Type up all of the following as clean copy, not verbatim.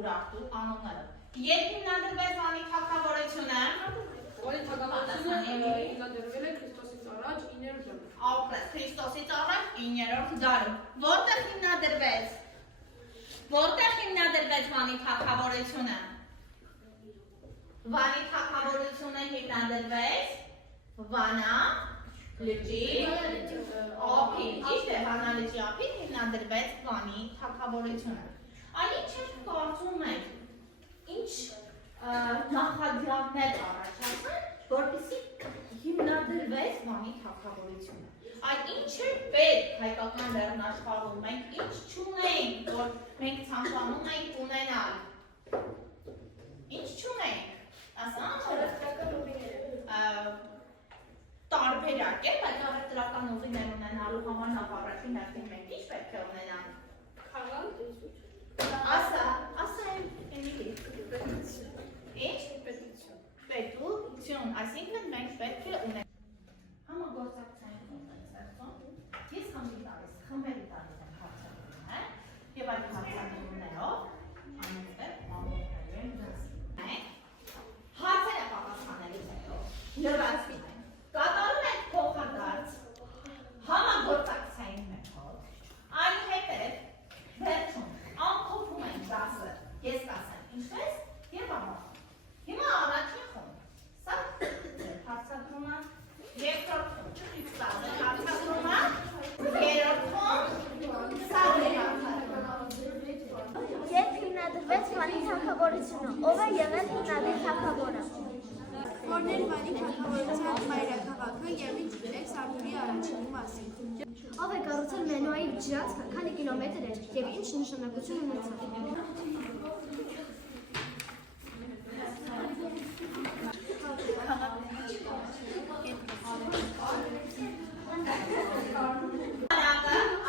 ուրախտու անունները։ Երբ հիմնադրվեց Վանի թագավորությունը, Վանի թագավորությունը հիմնադրվել է Քրիստոսից առաջ 9-րդ դարում։ ապրեց Քրիստոսից առաջ 9-րդ դարում։ Որտեղ հիմնադրվեց Վանի թագավորությունը։ Վանի թագավորությունը հիմնադրվեց Վանա լճի ափին։ Ճիշտ է, Վանա լճի ափին հիմնադրվեց Վանի թագավորությունը։ Այն ինչ կարծում եք, ինչ նախագծեր առաջացան, որպեսզի հիմնադրվեց Վանի թագավորությունը։ Այդ ինչը պետք հայկական լեռնաշխարհում մենք ինչ չունենք, որ մենք ցանկանում ենք ունենալ։ Ինչ չունենք։ Ասա՞նք տարբերակ է, բայց առևտրական ուղիներ ունենալու համար նախարարին արդեն մենք ինչ պետք է ունենանք։ Քաղաք, Ասա եմ էլի։ Ինչ? Պետություն, այսինքն մենք պետք է ունենանք։ Համագործակցային ֆոնդ ստեղծում։ Ես խմբերի տալիս եմ հարցադրում, եւ այդ հարցադրումներով անուններ ամենայն դասին։ Հարցերը պատասխանելուց հետո լրացնում ենք։ Կատարում ենք փոխադարձ համագործակցային մեթոդ։ Այնուհետև վերջում ամփոփում ենք դասը, ես կասեմ ինչպես եւ ամփոփում։ Հիմա առաջին խումբ։ Սա հարցադրումը, երկրորդ խումբ։ Սա հարցադրումը, երրորդ խումբ։ Սա հարցադրումը։ Երբ հիմնադրվեց Վանի թագավորությունը, ով է եղել հիմնադիր թագավորը։ Որն էր Վանի թագավորության մայրաքաղաքը եւ ինչ գիտեք Սարդուրի առաջինի մասին։ Ով է կառուցել Մենոայի ջրանցքը, քանի կիլոմետր էր եւ ինչ նշանակություն ունեցավ։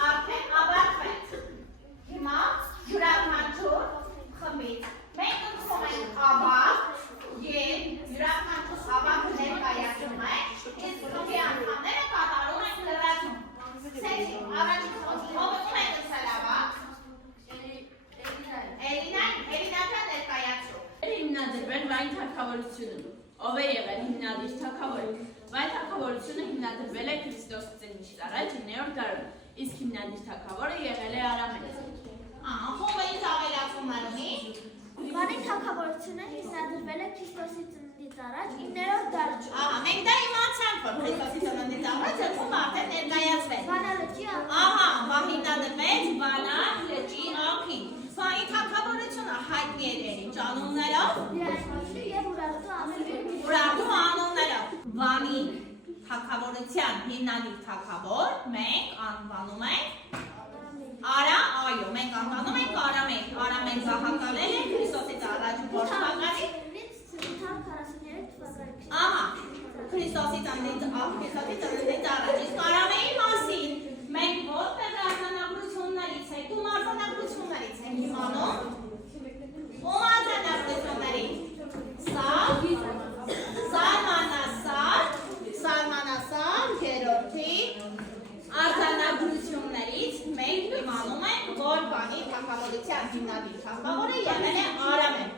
Արդեն ավարտվեց։ Հիմա յուրաքանչյուր խմբից մենք ընդունում ենք ավարտ եւ յուրաքանչյուր ավարտը ներկայացնում ենք, իսկ խմբի անդամները կատարում են լրացում։ Սեցի, առաջին խմբի ով եք ասել ավարտ։ Էլինան ներկայացրու։ Հիմնադրվել Վանի թագավորությունը։ Ով է եղել հիմնադիր թագավորը։ Վանի թագավորությունը հիմնադրվել է Քրիստոսից առաջ 9-րդ դարում, իսկ հիմնադիր թագավորը եղել է Արամետ։ Ով է ավելացումներ ունի։ Վանի թագավորությունը հիմնադրվել է Քրիստոսի ծննդից առաջ 9-րդ դարում։ Մենք դա իմացանք, որ Քրիստոսի ծննդից առաջ ելքում արդեն ներկայացվեց։ Վանա լճի ափին։ Հիմնադրվեց Վանա լճի ափին։ Վանի թագավորությունը հայտնի է ինչ անուններով։ Լիայնություն եւ ուրախտու անուններով։ Ուրախտու անուններով։ Վանի թագավորության հիմնադիր թագավոր մենք անվանում ենք մենք անվանում ենք Արամետ։ Արամետ զահակալել է Քրիստոսից առաջ որ թվականի։ Քրիստոսի ծննդից առաջ։ Իսկ Արամեի մասին մենք որտեղ արձանագրություններից ենք, ում արձանագրություններից ենք իմանում։ Ում արձանագրություններից։ Սալմանասար երրորդի արձանագրություններից մենք իմանում ենք, որ Վանի թագավորության հիմնադիր թագավորը եղել է Արամետ։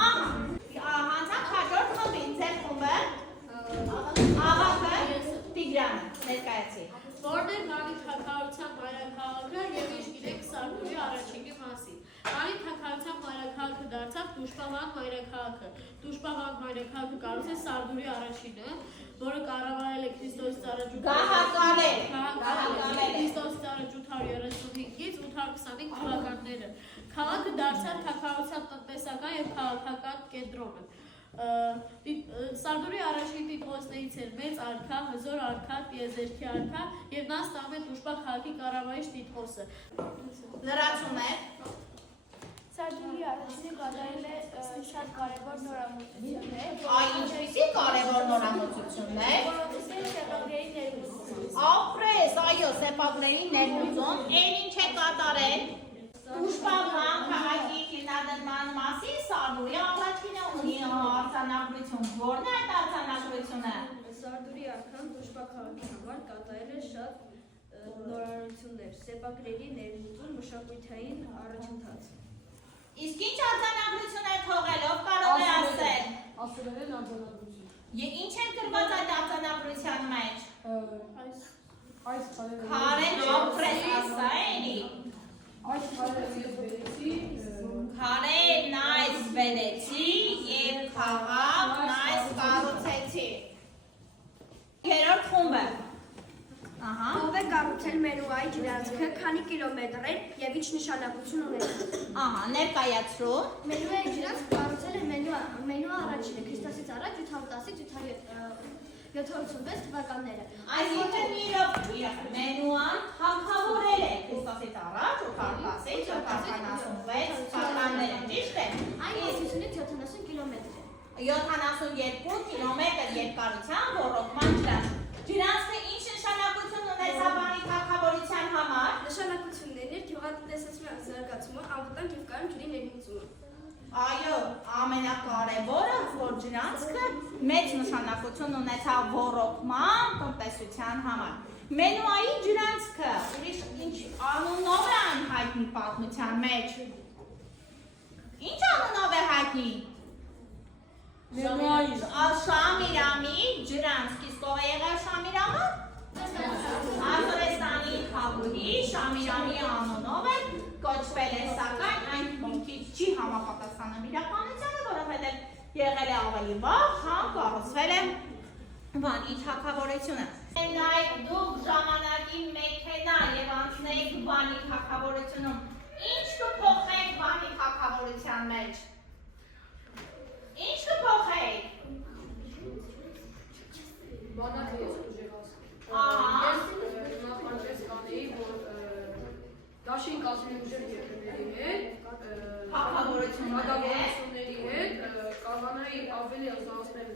Հանցանք հաջորդ խմբին, ձեր խումբը Աղախը Տիգրանը ներկայացի։ Որն էր Վանի թագավորության մայրաքաղաքը եւ ինչ գիտեք Սարդուրի առաջինի մասին։ Վանի թագավորության մայրաքաղաքը դարձավ Դուշպահան մայրաքաղաքը։ Դուշպահան մայրաքաղաքը կառուցել Սարդուրի առաջինը, որը կառավարել է Քրիստոսից առաջ Քրիստոսից առաջ 835-ից 825 թվականները։ Քաղաքը դարձավ թագավորության տնտեսական եւ քաղաքական կենտրոնը։ Սարդուրի առաջին տիտղոսներից էր մեծ արքա, հզոր արքա, տիեզերքի արքա եւ նա ստանում է Դուշպա քաղաքի կառավարիչ տիտղոսը։ Լրացումներ։ Սարդուրի առաջինը կատարել է շատ կարևոր նորամուծություններ։ Ինչպիսի կարևոր նորամուծություններ։ Սեպագրերի ներմուծում։ Ապրես, այո, սեպագրերի ներմուծում, այն ինչ է կատարել Դուշպահան քաղաքի հիմնադրման մասին Սարդուրի առաջինը ունի արձանագրություն։ Որն է այդ արձանագրությունը։ Սարդուրի արքան Դուշպա քաղաքի համար կատարել է շատ նորարարություններ, սեպագրերի ներմուծում, մշակութային առաջընթաց։ Իսկ ինչ արձանագրություն Քարեն ապրես ասա էլի։ Քարեն այս բերեցի եւ խաղաղ այս կառուցեցի։ Երրորդ խումբը։ Ահա։ Ով է կառուցել Մենուայի ջրանցքը, քանի կիլոմետր էր եւ ինչ նշանակություն ունեցավ։ Ահա, ներկայացրու։ Մենուայի ջրանցքը կառուցել է Մենուա առաջինը Քրիստոսից առաջ 810-786 թվականները։ Այսինքն իրոք Մենուան թագավորել է Քրիստոսից առաջ 810-786 թվականները, ճիշտ է։ Այն 50-ից 70 կիլոմետր է։ 72 կիլոմետր երկարության ռոռոկման ջրանց։ Ջրանցքը ինչ նշանակություն ունեցավ բանի թագավորության համար։ Նշանակություններն էր գյուղատնտեսության զարգացումը, անվտանգ եւ կայուն ջրի ներմուծումը։ Այո, ամենակարևորը, որ ջրանցքը մեծ նշանակություն ունեցավ ռոռոկման տնտեսության համար։ Մենուայի ջրանցքը ուրիշ ինչ անունով է այն հայտնի պատմության մեջ։ Ինչ անունով է հայտնի։ Շամիրամի ջրանցք, իսկ ով է եղել Շամիրամը։ Արտորեսանի խաղուրի Շամիրամի անունով է կոչվել է, սակայն այն քիչ չի համապատասխանում իրականությանը, որովհետև եղել է ավելի վաղ, քան կառուցվել է Վանի թագավորությունը։ Դուք ժամանակի մեքենա եւ անցնեիք Վանի թագավորությունում, ինչ կփոխեք Վանի թագավորության մեջ։ Ինչ կփոխեք։ Բանակը ես ուժեղացնի։ Ահա։ Ես նախանցես կանեի, որ դաշին կազմի ուժեր երկրների հետ, Թագավորությունների հետ, կարողանայի ավելի ազատել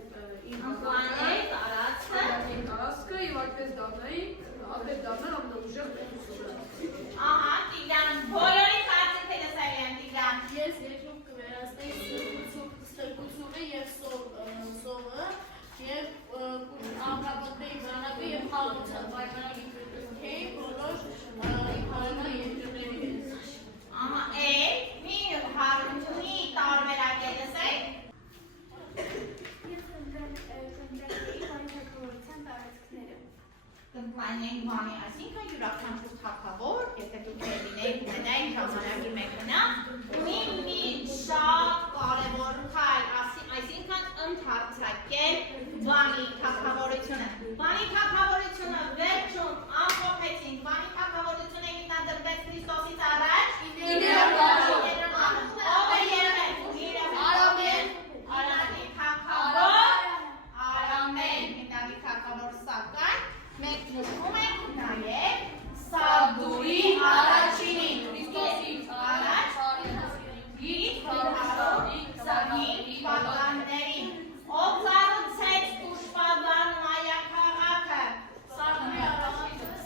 իմ տարածքը եւ այդպես դառնալ ամենաուժեղ պետությունը։ Ահա, Տիգրան, բոլորի կարծիքը լսել եմ, Տիգրան։ Ես երկրում կվերացնեի սրբությունը եւ սովը եւ ամրապնդեի բանակը եւ խաղացը պայմանագիր կրկնեի բոլոր իհարական երկրների հետ։ Ահա, մի հարությունի տարբերակ է լսել։ Կմպանենք բանի, այսինքն յուրաքանչյուր թագավոր, եթե դուք լինեիք ունենայիք ժամանակի մեքենա, ունի մի շատ կարևոր քայլ, այսինքն ընդարձակել բանի թագավորությունը։ Բանի թագավորությունը վերջում ամփոփեցինք, բանի թագավորությունը հիմնադրվեց Քրիստոսից առաջ։ Ով է եղել։ Արամի թագավոր, Արամեն հիմնադիր թագավոր, սակայն մենք նշում ենք նաև Սադուրի առաջինին, Քրիստոսից առաջ 525 թվականներին, ով կառուցեց Ուշպագան մայրաքաղաքը,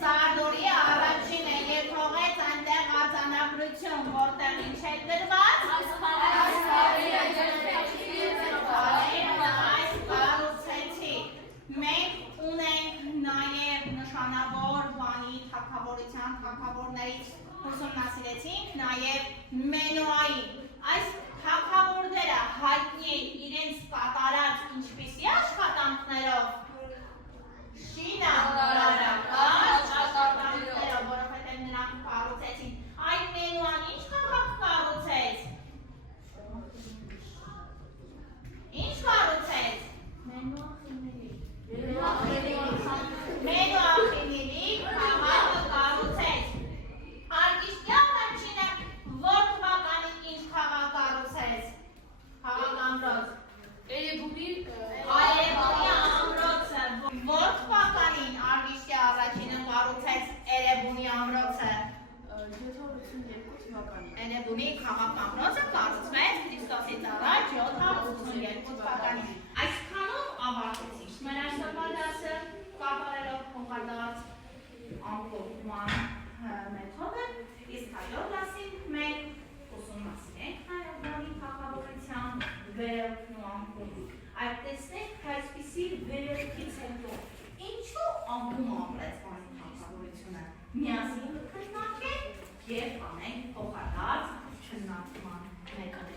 Սադուրի առաջինը եւ թողեց այնտեղ արձանագրություն, որտեղ ինչ է գրված, այս կառուցեցի։ Մենք ունենք նաև նշանավոր Վանի թագավորության թագավորներից ուսումնասիրեցինք նաև Մենուայի։ Այս թագավորները հայտնի են իրենց կատարած ինչպիսի աշխատանքներով։ Շինարարական աշխատանքներով, որովհետև նրանք կառուցեցին։ Այդ Մենուան ինչ քաղաք կառուցեց։ Ինչ կառուցեց։ Մենուախինելի քաղաքը կառուցեց։ Արգիշտյան վերջինը որ թվականին ինչ քաղաք կառուցեց։ Քաղաք ամրոց։ Էրեբունի Այրեբունի ամրոցը որ թվականին Արգիշտյա առաջինը կառուցեց Էրեբունի ամրոցը։ 782 թվականին։ Էրեբունի քաղաք ամրոցը կառուցվեց Քրիստոսից առաջ 782 թվականին։ Այսքանով ավարտեցինք մեր այսօրվա դասը, կատարելով փոխադարձ ամփոփման մեթոդը, իսկ հայոց դասին մենք ուսումնասիրենք նաև Վանի թագավորության վերելքն ու անկումը։ Այդ տեսնենք, թե այսպիսի վերելքից հետո ինչու անկում ապրեց Վանի թագավորությունը։ Միասին կքննարկենք եւ անենք փոխադարձ քննարկման մեթոդը։